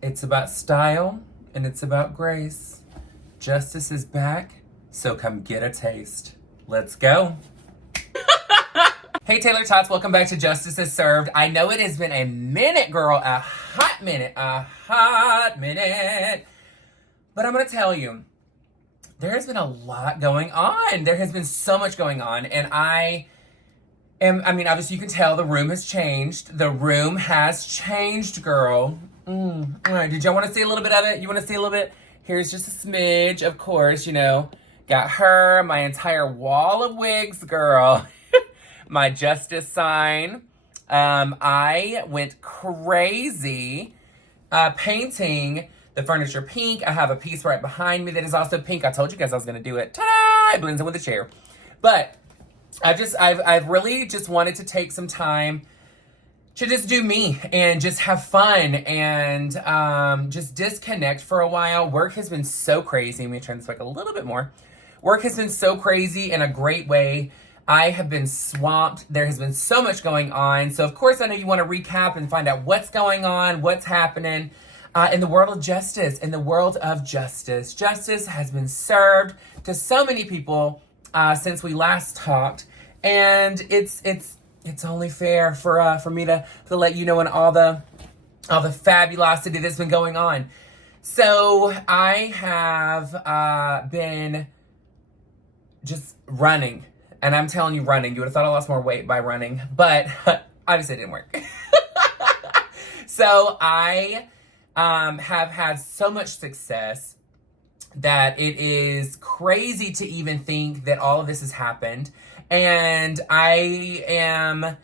It's about style and it's about grace. Justice is back, so come get a taste. Let's go. Hey Taylor-tots, welcome back to Justice is Served. I know it has been a minute, girl, a hot minute. But I'm gonna tell you, there has been a lot going on. There has been so much going on, and obviously you can tell the room has changed. The room has changed, girl. All right, did y'all want to see a little bit of it? You want to see a little bit? Here's just a smidge, of course, Got her, my entire wall of wigs, girl. My justice sign. I went crazy painting the furniture pink. I have a piece right behind me that is also pink. I told you guys I was going to do it. Ta-da! It blends in with the chair. But I've really just wanted to take some time to just do me and just have fun and just disconnect for a while. Work has been so crazy. Let me turn this back a little bit more. Work has been so crazy in a great way. I have been swamped. There has been so much going on. So, of course, I know you want to recap and find out what's going on, what's happening in the world of justice. In the world of justice. Justice has been served to so many people since we last talked. And it's only fair for me to let you know in all the fabulosity that's been going on. So I have been just running, and I'm telling you, running. You would have thought I lost more weight by running, but obviously it didn't work. So I have had so much success that it is crazy to even think that all of this has happened. And I am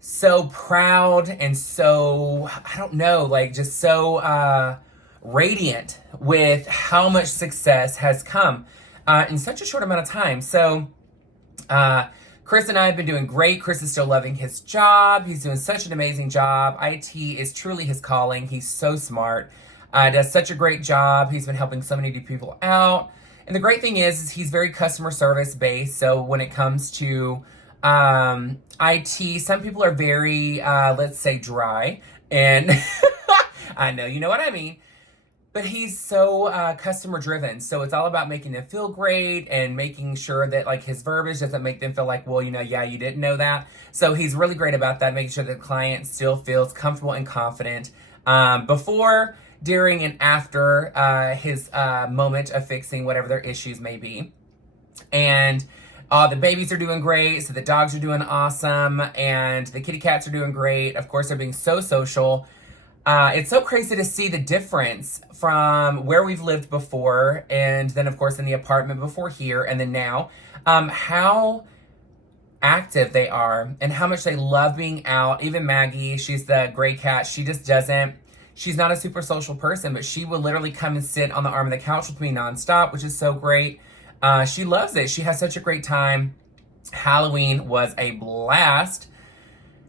so proud and so, I don't know, just so radiant with how much success has come in such a short amount of time. So Chris and I have been doing great. Chris is still loving his job. He's doing such an amazing job. IT is truly his calling. He's so smart. Does such a great job. He's been helping so many people out. And the great thing is he's very customer service based. So when it comes to IT, some people are very, let's say, dry. And I know you know what I mean. But he's so customer driven. So it's all about making them feel great and making sure that his verbiage doesn't make them feel like, well, yeah, you didn't know that. So he's really great about that, making sure that the client still feels comfortable and confident before, during, and after his moment of fixing whatever their issues may be. And the babies are doing great. So the dogs are doing awesome. And the kitty cats are doing great. Of course, they're being so social. It's so crazy to see the difference from where we've lived before, and then, of course, in the apartment before here, and then now, how active they are and how much they love being out. Even Maggie, she's the gray cat. She just doesn't, she's not a super social person, but she will literally come and sit on the arm of the couch with me nonstop, which is so great. She loves it. She has such a great time. Halloween was a blast,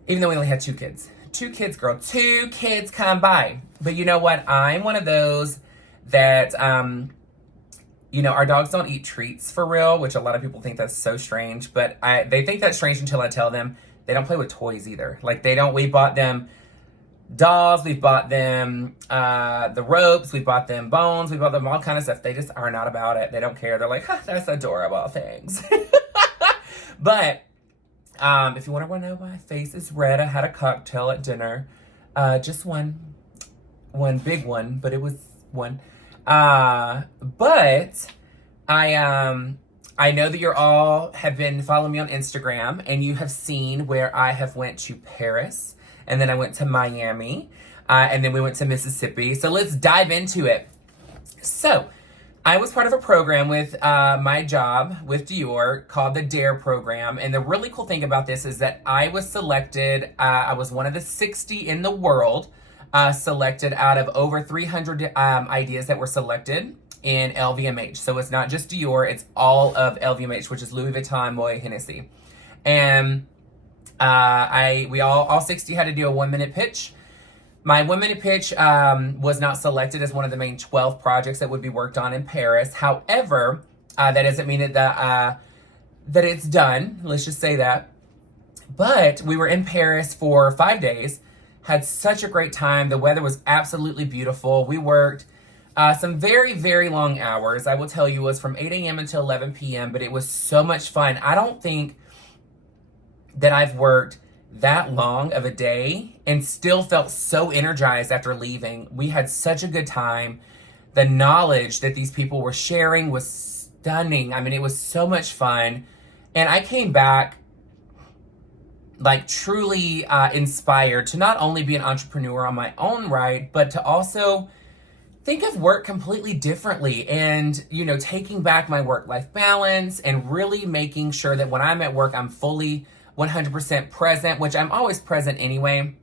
even though we only had 2 kids. 2 kids, girl. 2 kids come by. But you know what? I'm one of those that, our dogs don't eat treats for real, which a lot of people think that's so strange. But they think that's strange until I tell them they don't play with toys either. We bought them dolls, we bought them the ropes, we bought them bones, we bought them all kind of stuff. They just are not about it. They don't care. They're like, that's adorable, thanks. But if you want to know why my face is red, I had a cocktail at dinner. Just one big one, but it was one. But I know that you all have been following me on Instagram, and you have seen where I have went to Paris, and then I went to Miami, and then we went to Mississippi. So let's dive into it. So I was part of a program with my job with Dior called the DARE program. And the really cool thing about this is that I was selected, I was one of the 60 in the world selected out of over 300 ideas that were selected in LVMH. So it's not just Dior, it's all of LVMH, which is Louis Vuitton, Moet, Hennessy. And we all 60 had to do a 1-minute pitch. My 1-minute pitch was not selected as one of the main 12 projects that would be worked on in Paris. However, that doesn't mean that it's done. Let's just say that. But we were in Paris for 5 days. Had such a great time. The weather was absolutely beautiful. We worked some very, very long hours. I will tell you, it was from 8 a.m. until 11 p.m., but it was so much fun. I don't think that I've worked that long of a day and still felt so energized after leaving. We had such a good time. The knowledge that these people were sharing was stunning. I mean, it was so much fun. And I came back like truly inspired to not only be an entrepreneur on my own right, but to also think of work completely differently and, you know, taking back my work-life balance and really making sure that when I'm at work, I'm fully 100% present, which I'm always present anyway,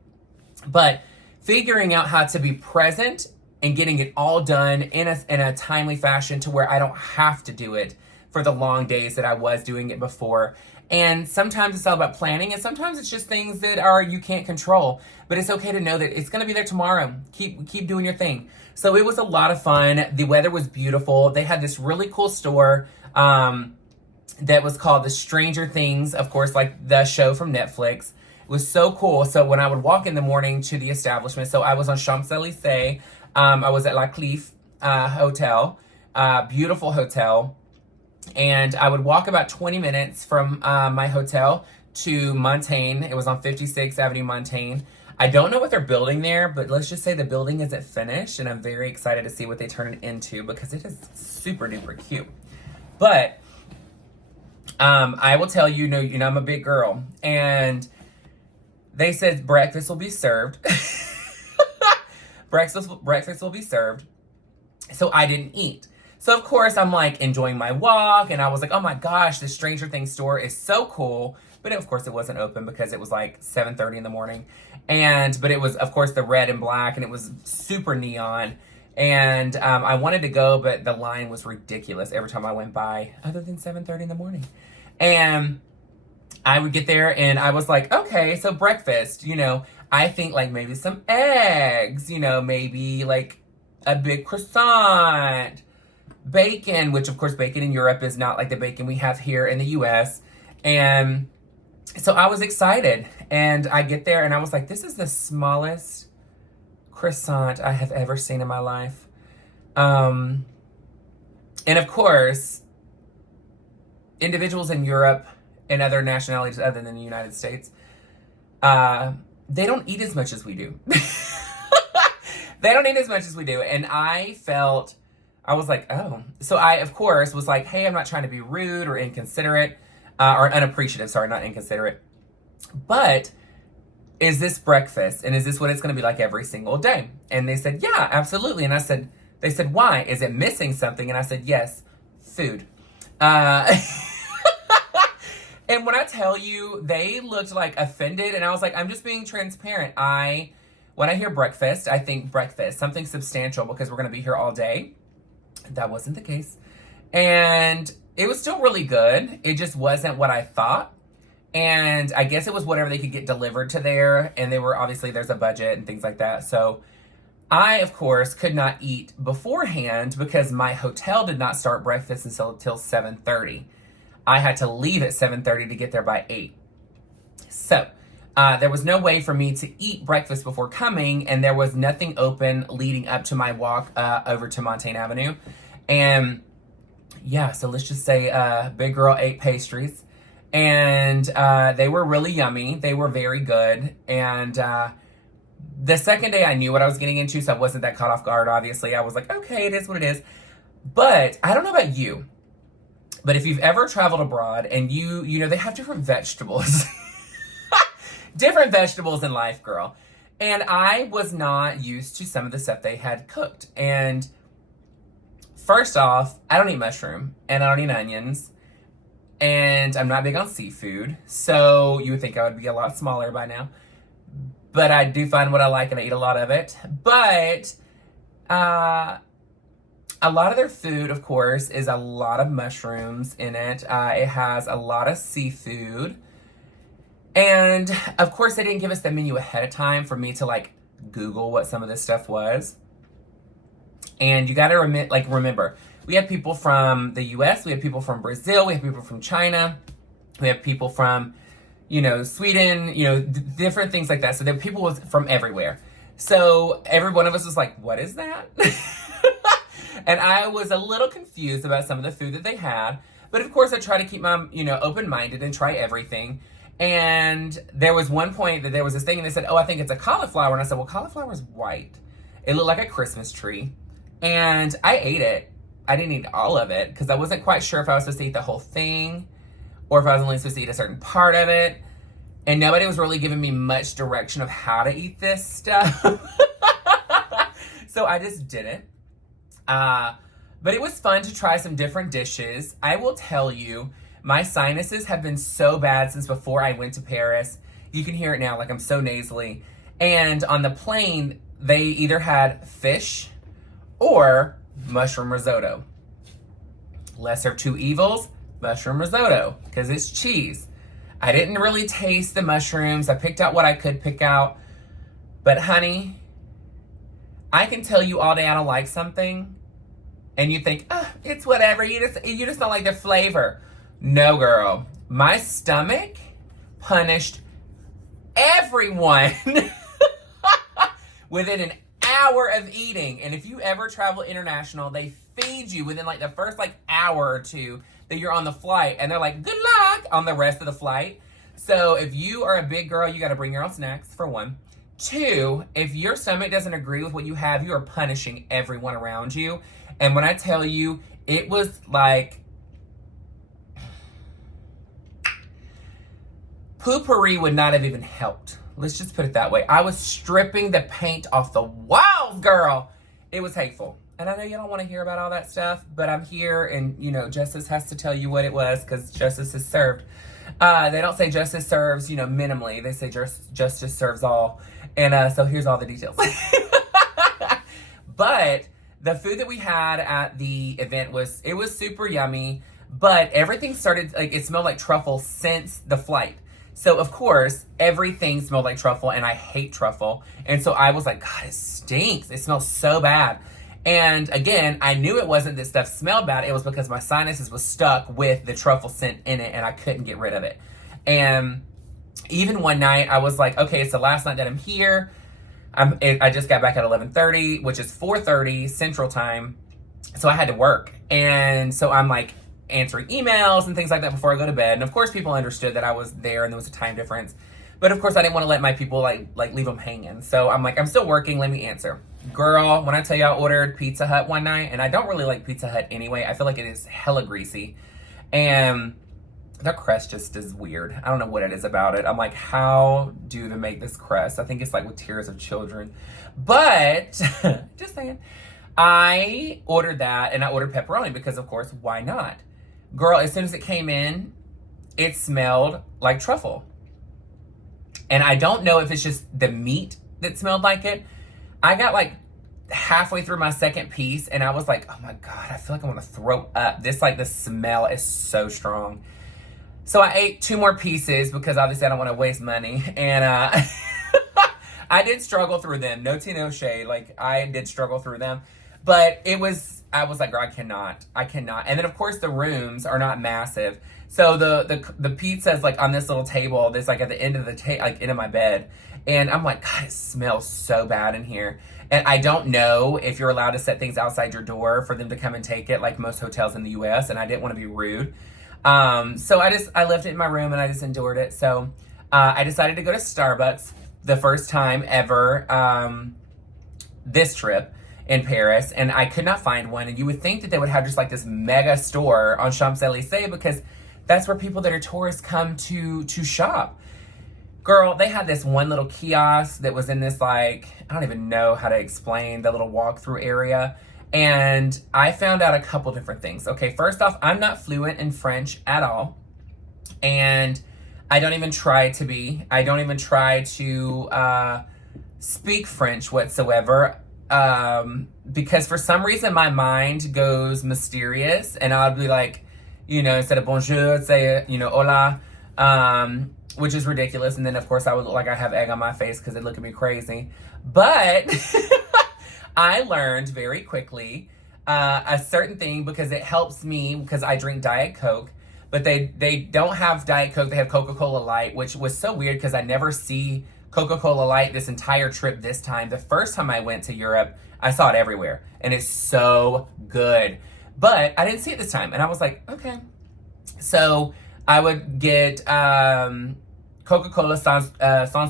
but figuring out how to be present and getting it all done in a timely fashion to where I don't have to do it for the long days that I was doing it before. And sometimes it's all about planning, and sometimes it's just things that you can't control. But it's okay to know that it's going to be there tomorrow. Keep doing your thing. So it was a lot of fun. The weather was beautiful. They had this really cool store that was called the Stranger Things, of course, like the show from Netflix. It was so cool. So when I would walk in the morning to the establishment, so I was on Champs-Élysées. I was at La Cliff Hotel, beautiful hotel. And I would walk about 20 minutes from my hotel to Montaigne. It was on 56th Avenue, Montaigne. I don't know what they're building there, but let's just say the building isn't finished, and I'm very excited to see what they turn it into because it is super duper cute. But I will tell you, you know, I'm a big girl, and they said breakfast will be served. breakfast will be served. So I didn't eat. So of course I'm like enjoying my walk, and I was like, oh my gosh, this Stranger Things store is so cool. But of course it wasn't open because it was like 7:30 in the morning. But it was of course the red and black, and it was super neon. And I wanted to go, but the line was ridiculous every time I went by, other than 7:30 in the morning. And I would get there and I was like, okay, so breakfast, you know, I think like maybe some eggs, you know, maybe like a big croissant, bacon, which of course bacon in Europe is not like the bacon we have here in the US. And so I was excited, and I get there and I was like, this is the smallest croissant I have ever seen in my life. And of course, individuals in Europe and other nationalities other than the United States, they don't eat as much as we do. They don't eat as much as we do. And I was like, oh. So I, of course, was like, hey, I'm not trying to be rude or inconsiderate, or unappreciative, sorry, not inconsiderate. But is this breakfast? And is this what it's going to be like every single day? And they said, yeah, absolutely. And they said, why? Is it missing something? And I said, yes, food. And when I tell you, they looked like offended, and I was like, I'm just being transparent. When I hear breakfast, I think breakfast, something substantial, because we're going to be here all day. That wasn't the case. And it was still really good. It just wasn't what I thought. And I guess it was whatever they could get delivered to there. And obviously there's a budget and things like that. So I, of course, could not eat beforehand because my hotel did not start breakfast until 7:30. I had to leave at 7:30 to get there by 8. So there was no way for me to eat breakfast before coming, and there was nothing open leading up to my walk over to Montaigne Avenue. And yeah, so let's just say big girl ate pastries, and they were really yummy. They were very good. And the second day I knew what I was getting into, so I wasn't that caught off guard, obviously. I was like, okay, it is what it is. But I don't know about you, but if you've ever traveled abroad and you know, they have different vegetables. Different vegetables in life, girl. And I was not used to some of the stuff they had cooked. And first off, I don't eat mushroom, and I don't eat onions, and I'm not big on seafood. So you would think I would be a lot smaller by now. But I do find what I like, and I eat a lot of it. But a lot of their food, of course, is a lot of mushrooms in it. It has a lot of seafood. And of course, they didn't give us the menu ahead of time for me to like Google what some of this stuff was. And you got to remember, we have people from the US, we have people from Brazil, we have people from China, we have people from Sweden, different things like that. So there were people from everywhere. So every one of us was like, what is that? And I was a little confused about some of the food that they had. But of course, I try to keep my, open-minded and try everything. And there was one point that there was this thing and they said, oh, I think it's a cauliflower. And I said, well, cauliflower is white. It looked like a Christmas tree. And I ate it. I didn't eat all of it because I wasn't quite sure if I was supposed to eat the whole thing or if I was only supposed to eat a certain part of it. And nobody was really giving me much direction of how to eat this stuff. So I just did it. But it was fun to try some different dishes. I will tell you, my sinuses have been so bad since before I went to Paris. You can hear it now, like I'm so nasally. And on the plane, they either had fish or mushroom risotto. Lesser of two evils, mushroom risotto, because it's cheese. I didn't really taste the mushrooms. I picked out what I could pick out. But honey, I can tell you all day I don't like something, and you think, it's whatever. You just don't like the flavor. No, girl. My stomach punished everyone within an hour of eating. And if you ever travel international, they feed you within like the first hour or two that you're on the flight, and they're like, good luck on the rest of the flight. So if you are a big girl, you got to bring your own snacks, for one. Two, if your stomach doesn't agree with what you have, you are punishing everyone around you. And when I tell you, it was like poopery would not have even helped. Let's just put it that way. I was stripping the paint off the walls, girl. It was hateful. And I know you don't want to hear about all that stuff, but I'm here and, justice has to tell you what it was because justice is served. They don't say justice serves, minimally. They say justice serves all. And so here's all the details. But the food that we had at the event was super yummy, but everything started, it smelled like truffle since the flight. So, of course, everything smelled like truffle, and I hate truffle. And so I was like, God, it stinks. It smells so bad. And again, I knew it wasn't that stuff smelled bad. It was because my sinuses was stuck with the truffle scent in it, and I couldn't get rid of it. And even one night, I was like, okay, it's the last night that I'm here. I just got back at 11:30, which is 4:30 Central Time. So I had to work. And so I'm answering emails and things like that before I go to bed. And of course, people understood that I was there and there was a time difference. But of course, I didn't want to let my people leave them hanging. So I'm I'm still working. Let me answer. Girl, when I tell you I ordered Pizza Hut one night, and I don't really like Pizza Hut anyway. I feel like it is hella greasy. And the crust just is weird. I don't know what it is about it. I'm how do they make this crust? I think it's with tears of children. But, just saying. I ordered that, and I ordered pepperoni because, of course, why not? Girl, as soon as it came in, it smelled like truffle. And I don't know if it's just the meat that smelled like it. I got halfway through my second piece, and I was like, oh my God, I feel like I want to throw up. The smell is so strong. So I ate 2 more pieces because obviously I don't want to waste money. And I did struggle through them. No tea, no shade. I did struggle through them. But I was like, girl, I cannot. And then, of course, the rooms are not massive. So the pizza's on this little table that's at the end of the end of my bed. And I'm like, God, it smells so bad in here. And I don't know if you're allowed to set things outside your door for them to come and take it, like most hotels in the US. And I didn't want to be rude. So I left it in my room and I just endured it. So I decided to go to Starbucks the first time ever this trip in Paris. And I could not find one. And you would think that they would have just this mega store on Champs-Élysées because that's where people that are tourists come to shop. Girl, they had this one little kiosk that was in this I don't even know how to explain the little walkthrough area. And I found out a couple different things. Okay, first off, I'm not fluent in French at all. And I don't even try to be. I don't even try to speak French whatsoever. Because for some reason my mind goes mysterious. And I'll be instead of bonjour, say, hola. Which is ridiculous. And then, of course, I would look like I have egg on my face because they look at me crazy. But I learned very quickly a certain thing because it helps me because I drink Diet Coke. but they don't have Diet Coke. They have Coca-Cola Light, which was so weird because I never see Coca-Cola Light this entire trip this time. The first time I went to Europe, I saw it everywhere, and it's so good. But I didn't see it this time, and I was like, okay. So I would get Coca-Cola sans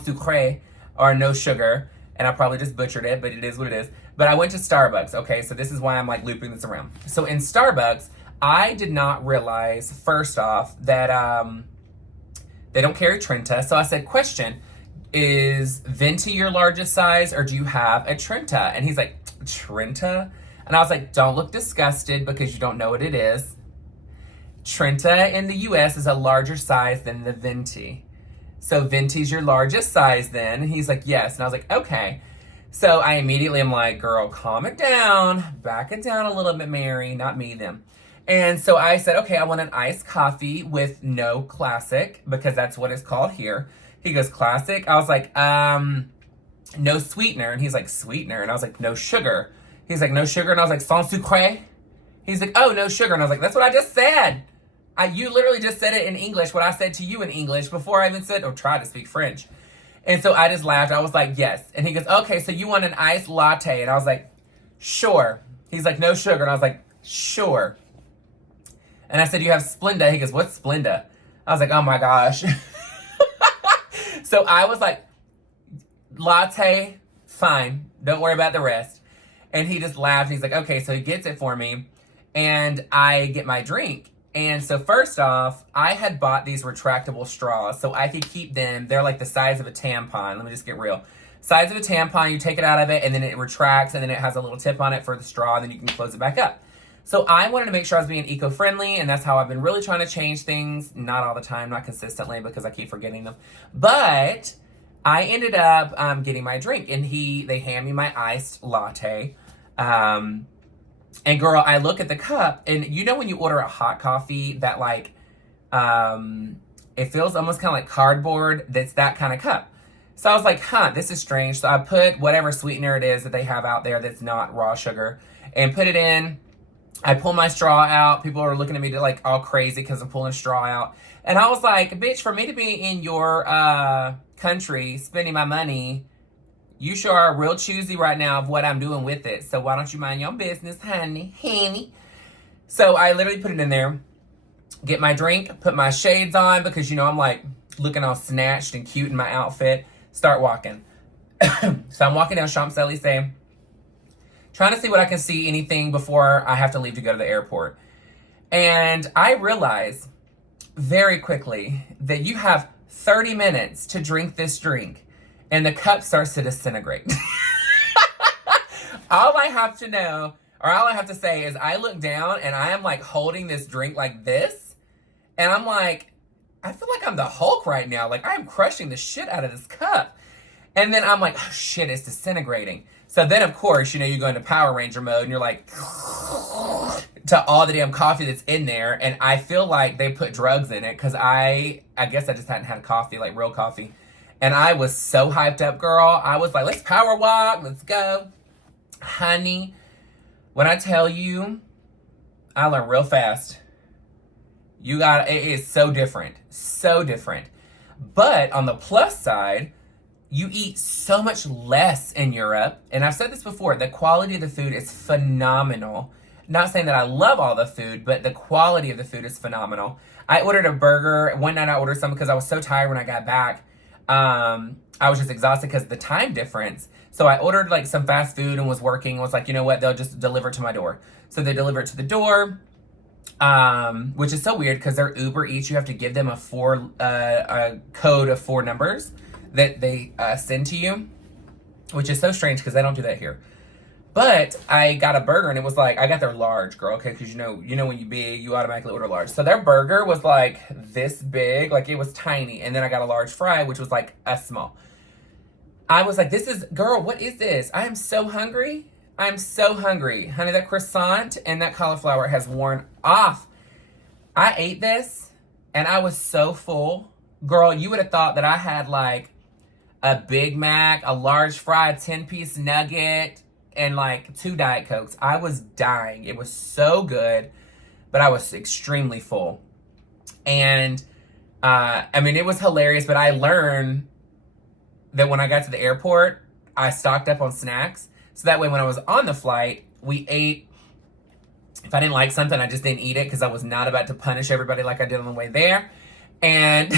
sucre, or no sugar, and I probably just butchered it, but it is what it is. But I went to Starbucks, okay? So this is why I'm like looping this around. So in Starbucks, I did not realize, first off, that they don't carry Trenta. So I said, question, is Venti your largest size, or do you have a Trenta? And he's like, Trenta? And I was like, don't look disgusted because you don't know what it is. Trenta in the US is a larger size than the Venti. So Venti's your largest size then? And he's like, yes. And I was like, okay. So I immediately am like, girl, calm it down. Back it down a little bit, Mary. Not me, them. And so I said, okay, I want an iced coffee with no classic, because that's what it's called here. He goes, classic? I was like, no sweetener. And he's like, sweetener? And I was like, no sugar. He's like, no sugar? And I was like, sans sucre? He's like, oh, no sugar. And I was like, that's what I just said. You literally just said it in English, what I said to you in English before I even said, or tried to speak French. And so I just laughed. I was like, yes. And he goes, okay, so you want an iced latte? And I was like, sure. He's like, no sugar. And I was like, sure. And I said, you have Splenda. He goes, what's Splenda? I was like, oh my gosh. So I was like, latte, fine. Don't worry about the rest. And he just laughed. He's like, okay, so he gets it for me. And I get my drink. And so first off, I had bought these retractable straws so I could keep them. They're like the size of a tampon. Let me just get real. Size of a tampon, you take it out of it, and then it retracts, and then it has a little tip on it for the straw, and then you can close it back up. So I wanted to make sure I was being eco-friendly, and that's how I've been really trying to change things. Not all the time, not consistently, because I keep forgetting them. But I ended up getting my drink, and they hand me my iced latte. And girl, I look at the cup, and you know when you order a hot coffee that like, it feels almost kind of like cardboard, that's that kind of cup. So I was like, huh, this is strange. So I put whatever sweetener it is that they have out there that's not raw sugar and put it in. I pull my straw out. People are looking at me like all crazy because I'm pulling straw out. And I was like, bitch, for me to be in your country spending my money, you sure are real choosy right now of what I'm doing with it. So why don't you mind your business, honey? So I literally put it in there, get my drink, put my shades on because, you know, I'm like looking all snatched and cute in my outfit, start walking. So I'm walking down Champs-Élysées, trying to see what I can see, anything before I have to leave to go to the airport. And I realize very quickly that you have 30 minutes to drink this drink. And the cup starts to disintegrate. All I have to know, or all I have to say is I look down and I am like holding this drink like this. And I'm like, I feel like I'm the Hulk right now. Like I am crushing the shit out of this cup. And then I'm like, oh shit, it's disintegrating. So then of course, you know, you go into Power Ranger mode and you're like, to all the damn coffee that's in there. And I feel like they put drugs in it because I guess I just hadn't had coffee, like real coffee. And I was so hyped up, girl. I was like, let's power walk. Let's go. Honey, when I tell you, I learned real fast. It is so different. So different. But on the plus side, you eat so much less in Europe. And I've said this before, the quality of the food is phenomenal. Not saying that I love all the food, but the quality of the food is phenomenal. I ordered a burger. One night I ordered some because I was so tired when I got back. I was just exhausted because of the time difference. So I ordered like some fast food and was working and was like, you know what, they'll just deliver it to my door. So they deliver it to the door, which is so weird because they're Uber Eats. You have to give them a code of 4 numbers that they send to you, which is so strange because they don't do that here. But I got a burger and it was like, I got their large, girl, okay? Because you know when you big, you automatically order large. So their burger was like this big, like it was tiny. And then I got a large fry, which was like a small. I was like, girl, what is this? I am so hungry. I'm so hungry. Honey, that croissant and that cauliflower has worn off. I ate this and I was so full. Girl, you would have thought that I had like a Big Mac, a large fry, a 10-piece nugget, and like 2 Diet Cokes. I was dying. It was so good, but I was extremely full. And I mean, it was hilarious, but I learned that when I got to the airport, I stocked up on snacks. So that way when I was on the flight, we ate. If I didn't like something, I just didn't eat it because I was not about to punish everybody like I did on the way there. And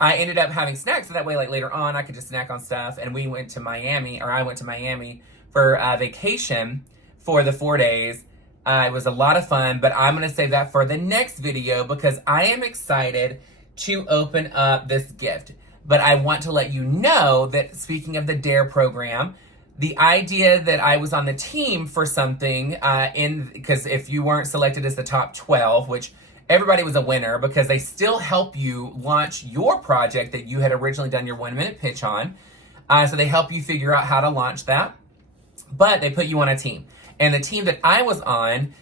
I ended up having snacks, so that way, like, later on, I could just snack on stuff. And we went to Miami, or I went to Miami for vacation for the 4 days. It was a lot of fun, but I'm going to save that for the next video because I am excited to open up this gift. But I want to let you know that, speaking of the DARE program, the idea that I was on the team for something, because if you weren't selected as the top 12, which everybody was a winner because they still help you launch your project that you had originally done your 1-minute pitch on. So they help you figure out how to launch that, but they put you on a team. And the team that I was on,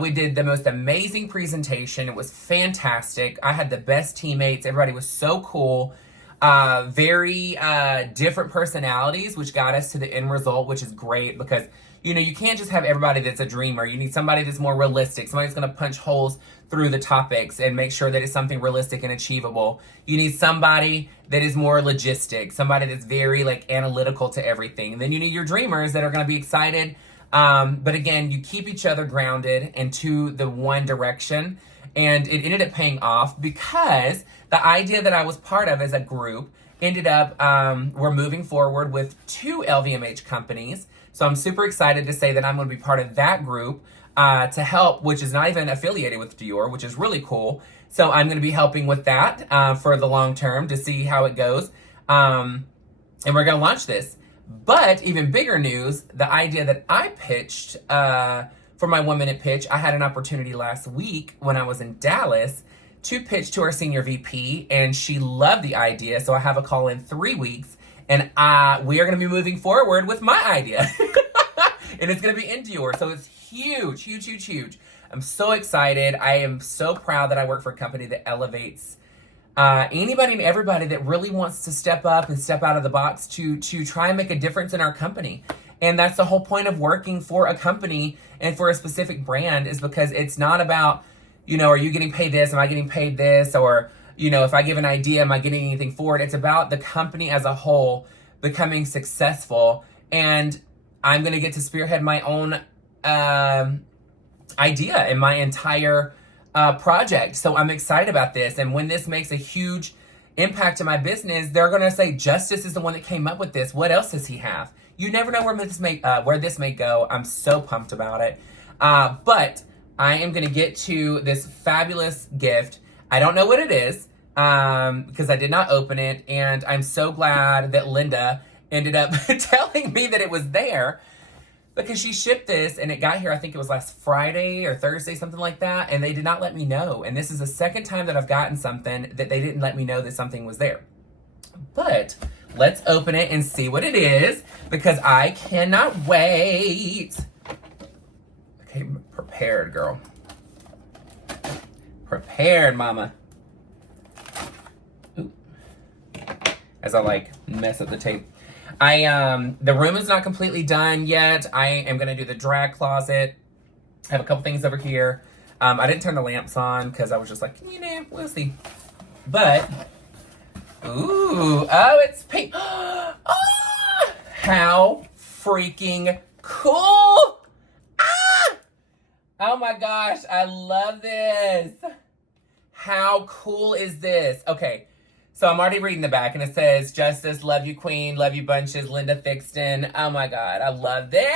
we did the most amazing presentation. It was fantastic. I had the best teammates. Everybody was so cool. Very different personalities, which got us to the end result, which is great because, you know, you can't just have everybody that's a dreamer. You need somebody that's more realistic, somebody that's going to punch holes through the topics and make sure that it's something realistic and achievable. You need somebody that is more logistic, somebody that's very, like, analytical to everything. And then you need your dreamers that are going to be excited. But again, you keep each other grounded into the one direction. And it ended up paying off because the idea that I was part of as a group ended up, we're moving forward with 2 LVMH companies. So I'm super excited to say that I'm going to be part of that group to help, which is not even affiliated with Dior, which is really cool. So I'm going to be helping with that for the long term to see how it goes. And we're going to launch this. But even bigger news, the idea that I pitched for my 1-minute pitch, I had an opportunity last week when I was in Dallas to pitch to our senior VP, and she loved the idea. So I have a call in 3 weeks, and we are going to be moving forward with my idea. And it's going to be in Dior. So it's huge, huge, huge, huge. I'm so excited. I am so proud that I work for a company that elevates anybody and everybody that really wants to step up and step out of the box to try and make a difference in our company. And that's the whole point of working for a company and for a specific brand, is because it's not about, you know, are you getting paid this? Am I getting paid this? Or, you know, if I give an idea, am I getting anything for it? It's about the company as a whole becoming successful. And I'm going to get to spearhead my own idea and my entire project. So I'm excited about this. And when this makes a huge impact to my business, they're going to say, Justice is the one that came up with this. What else does he have? You never know where this may go. I'm so pumped about it. But I am going to get to this fabulous gift. I don't know what it is because I did not open it. And I'm so glad that Linda ended up telling me that it was there, because she shipped this and it got here, I think it was last Friday or Thursday, something like that. And they did not let me know. And this is the second time that I've gotten something that they didn't let me know that something was there. But let's open it and see what it is, because I cannot wait. Okay, prepared, girl. Prepared, mama. Ooh. As I, like, mess up the tape. The room is not completely done yet. I am going to do the drag closet. I have a couple things over here. I didn't turn the lamps on because I was just like, you know, we'll see. But, ooh, oh, it's pink. Oh, how freaking cool. Ah! Oh my gosh, I love this. How cool is this? Okay. So I'm already reading the back, and it says, Justice, love you, Queen, love you, bunches, Linda Thixton. Oh, my God. I love this.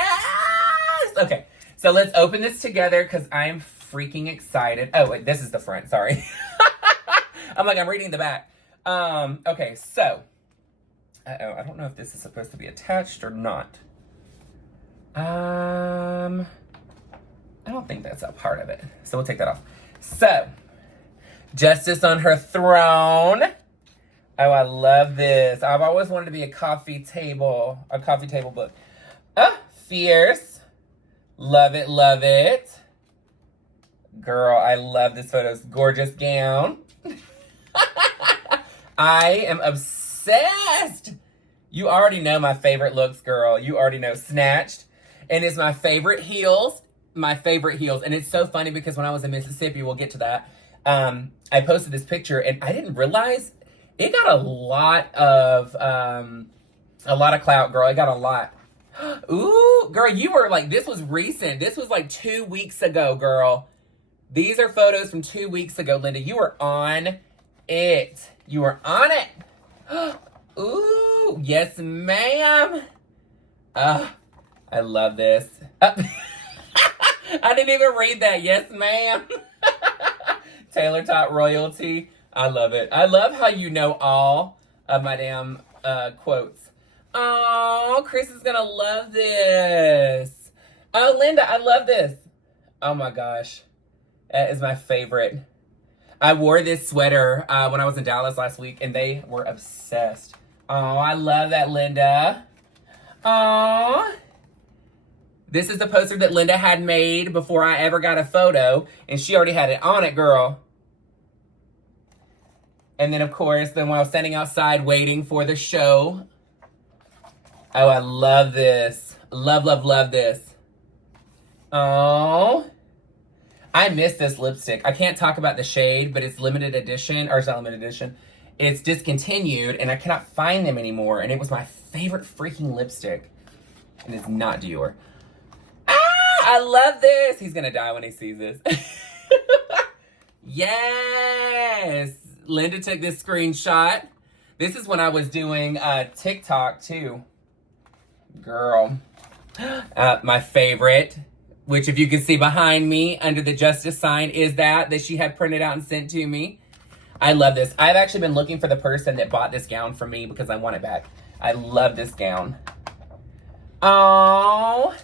Okay, so let's open this together because I'm freaking excited. Oh, wait, this is the front. Sorry. I'm reading the back. Okay, so. Uh-oh, I don't know if this is supposed to be attached or not. I don't think that's a part of it. So we'll take that off. So, Justice on her throne. Oh, I love this. I've always wanted to be a coffee table book. Fierce. Love it, love it. Girl, I love this photo. It's gorgeous gown. I am obsessed. You already know my favorite looks, girl. You already know Snatched. And it's my favorite heels. My favorite heels. And it's so funny because when I was in Mississippi, we'll get to that. I posted this picture and I didn't realize it got a lot of clout, girl. It got a lot. Ooh, girl, you were like, this was recent. This was like 2 weeks ago, girl. These are photos from 2 weeks ago, Linda. You were on it. You were on it. Ooh, yes, ma'am. I love this. I didn't even read that. Yes, ma'am. Taylor-tot royalty. I love it. I love how you know all of my damn quotes. Oh, Chris is gonna love this. Oh, Linda, I love this. Oh my gosh. That is my favorite. I wore this sweater when I was in Dallas last week, and they were obsessed. Oh, I love that, Linda. Oh. This is the poster that Linda had made before I ever got a photo, and she already had it on it, girl. And then, of course, then while I was standing outside waiting for the show. Oh, I love this. Love, love, love this. Oh. I miss this lipstick. I can't talk about the shade, but it's limited edition, or it's not limited edition. It's discontinued, and I cannot find them anymore, and it was my favorite freaking lipstick. And it's not Dior. I love this. He's gonna die when he sees this. Yes. Linda took this screenshot. This is when I was doing TikTok too. Girl. My favorite, which if you can see behind me under the justice sign, is that she had printed out and sent to me. I love this. I've actually been looking for the person that bought this gown from me because I want it back. I love this gown. Oh.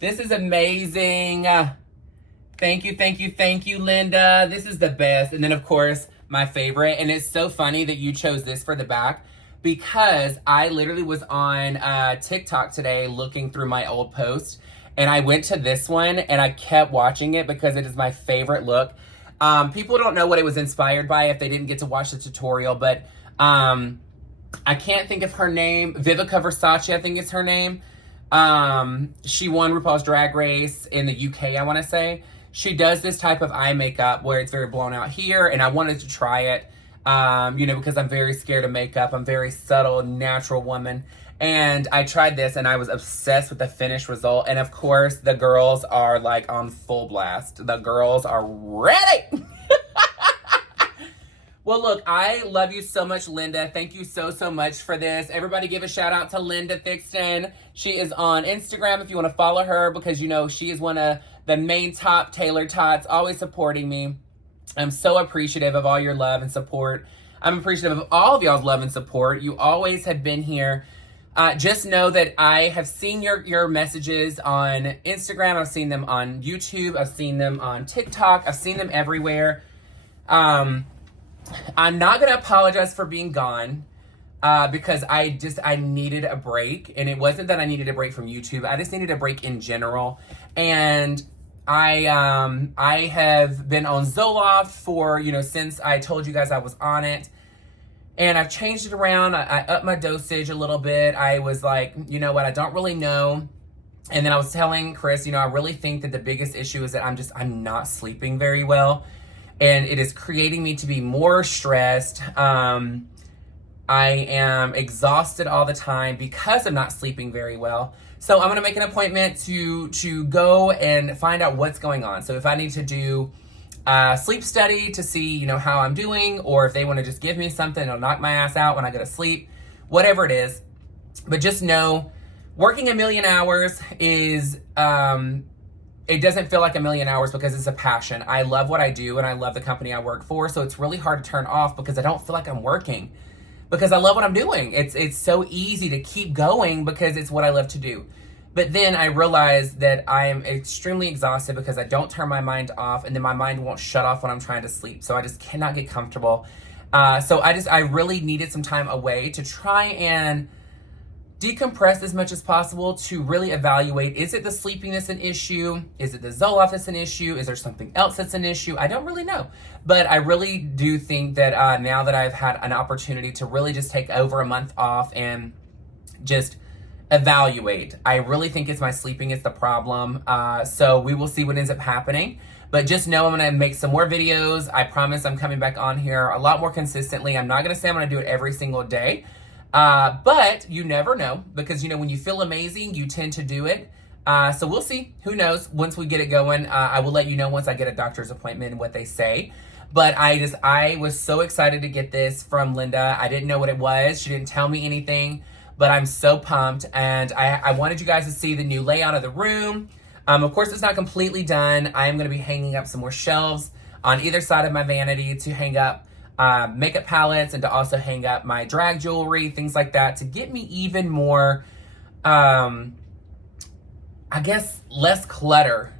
This is amazing. Thank you, thank you, thank you, Linda. This is the best. And then, of course, my favorite. And it's so funny that you chose this for the back because I literally was on TikTok today looking through my old posts. And I went to this one and I kept watching it because it is my favorite look. People don't know what it was inspired by if they didn't get to watch the tutorial. But I can't think of her name. Vivica Versace, I think is her name. She won RuPaul's Drag Race in the UK, I want to say. She does this type of eye makeup where it's very blown out here, and I wanted to try it, because I'm very scared of makeup. I'm a very subtle, natural woman, and I tried this, and I was obsessed with the finished result, and of course, the girls are, like, on full blast. The girls are ready! Well, look, I love you so much, Linda. Thank you so, so much for this. Everybody give a shout out to Linda Thixton. She is on Instagram if you want to follow her because, she is one of the main top Taylor-tots, always supporting me. I'm so appreciative of all your love and support. I'm appreciative of all of y'all's love and support. You always have been here. Just know that I have seen your messages on Instagram. I've seen them on YouTube. I've seen them on TikTok. I've seen them everywhere. I'm not going to apologize for being gone because I needed a break. And it wasn't that I needed a break from YouTube. I just needed a break in general. And I have been on Zoloft for, since I told you guys I was on it. And I've changed it around. I upped my dosage a little bit. I was like, you know what, I don't really know. And then I was telling Chris, I really think that the biggest issue is that I'm not sleeping very well. And it is creating me to be more stressed. I am exhausted all the time because I'm not sleeping very well. So I'm going to make an appointment to go and find out what's going on. So if I need to do a sleep study to see, how I'm doing, or if they want to just give me something, it'll knock my ass out when I go to sleep, whatever it is. But just know, working 1,000,000 hours is, it doesn't feel like 1,000,000 hours because it's a passion. I love what I do and I love the company I work for. So it's really hard to turn off because I don't feel like I'm working because I love what I'm doing. It's so easy to keep going because it's what I love to do. But then I realized that I am extremely exhausted because I don't turn my mind off and then my mind won't shut off when I'm trying to sleep. So I just cannot get comfortable. So I really needed some time away to try and decompress as much as possible to really evaluate, is it the sleepiness an issue? Is it the Zoloft that's an issue? Is there something else that's an issue? I don't really know. But I really do think that now that I've had an opportunity to really just take over a month off and just evaluate. I really think it's my sleeping is the problem. So we will see what ends up happening. But just know I'm going to make some more videos. I promise I'm coming back on here a lot more consistently. I'm not going to say I'm going to do it every single day. But you never know, because, you know, when you feel amazing, you tend to do it. So we'll see. Who knows? Once we get it going, I will let you know once I get a doctor's appointment and what they say. But I was so excited to get this from Linda. I didn't know what it was. She didn't tell me anything, but I'm so pumped. And I wanted you guys to see the new layout of the room. Of course, it's not completely done. I am going to be hanging up some more shelves on either side of my vanity to hang up makeup palettes and to also hang up my drag jewelry, things like that, to get me even more, I guess, less clutter,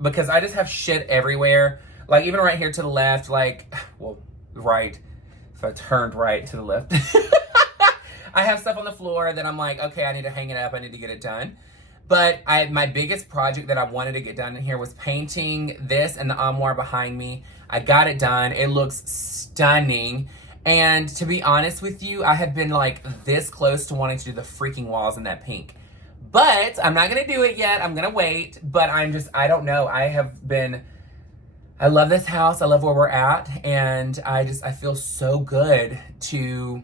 because I just have shit everywhere. Like, even right here to the left, like, well, right, if I turned right to the left, I have stuff on the floor that I'm like, okay, I need to hang it up. I need to get it done. But my biggest project that I wanted to get done in here was painting this and the armoire behind me. I got it done. It looks stunning. And to be honest with you, I had been like this close to wanting to do the freaking walls in that pink. But I'm not going to do it yet. I'm going to wait. But I don't know. I love this house. I love where we're at. And I feel so good to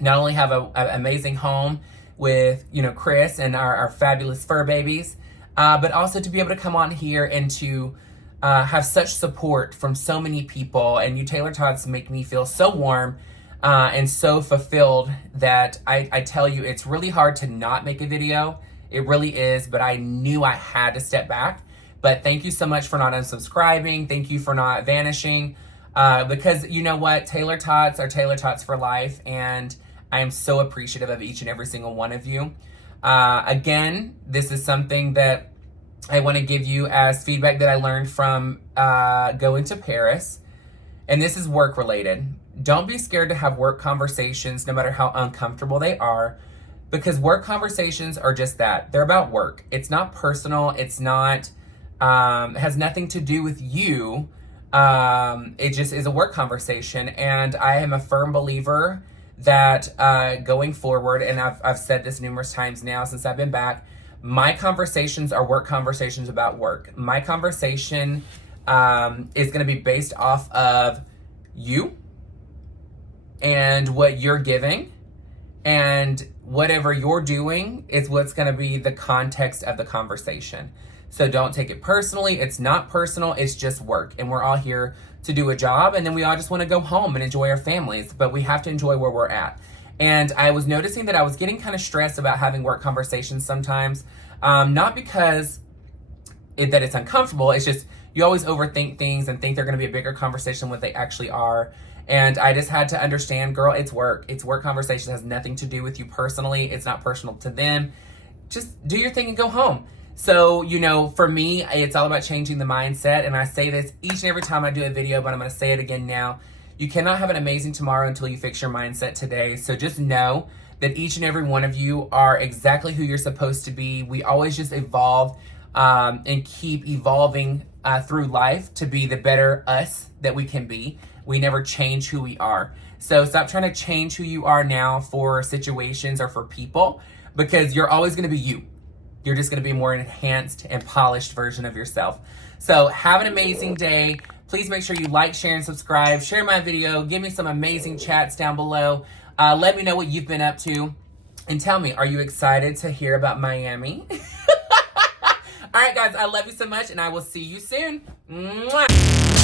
not only have an amazing home with, you know, Chris and our fabulous fur babies, but also to be able to come on here and to have such support from so many people. And you Taylor-tots make me feel so warm and so fulfilled that I tell you, it's really hard to not make a video. It really is, but I knew I had to step back. But thank you so much for not unsubscribing. Thank you for not vanishing, because you know what? Taylor-tots are Taylor-tots for life, and I am so appreciative of each and every single one of you. Again, this is something that I want to give you as feedback that I learned from going to Paris. And this is work related. Don't be scared to have work conversations, no matter how uncomfortable they are, because work conversations are just that. They're about work. It's not personal. It's not, it has nothing to do with you. It just is a work conversation. And I am a firm believer that going forward, and I've said this numerous times now since I've been back, my conversations are work conversations about work. My conversation is going to be based off of you and what you're giving, and whatever you're doing is what's going to be the context of the conversation. So don't take it personally. It's not personal. It's just work. And we're all here to do a job, and then we all just want to go home and enjoy our families, but we have to enjoy where we're at. And I was noticing that I was getting kind of stressed about having work conversations sometimes, not because that it's uncomfortable. It's just you always overthink things and think they're going to be a bigger conversation than what they actually are. And I just had to understand, girl, it's work. It's work conversation. It has nothing to do with you personally. It's not personal to them. Just do your thing and go home. So, you know, for me, it's all about changing the mindset. And I say this each and every time I do a video, but I'm going to say it again now. You cannot have an amazing tomorrow until you fix your mindset today. So just know that each and every one of you are exactly who you're supposed to be. We always just evolve and keep evolving through life to be the better us that we can be. We never change who we are. So stop trying to change who you are now for situations or for people, because you're always going to be you. You're just going to be a more enhanced and polished version of yourself. So have an amazing day. Please make sure you like, share, and subscribe. Share my video. Give me some amazing chats down below. Let me know what you've been up to. And tell me, are you excited to hear about Miami? All right, guys, I love you so much, and I will see you soon. Mwah.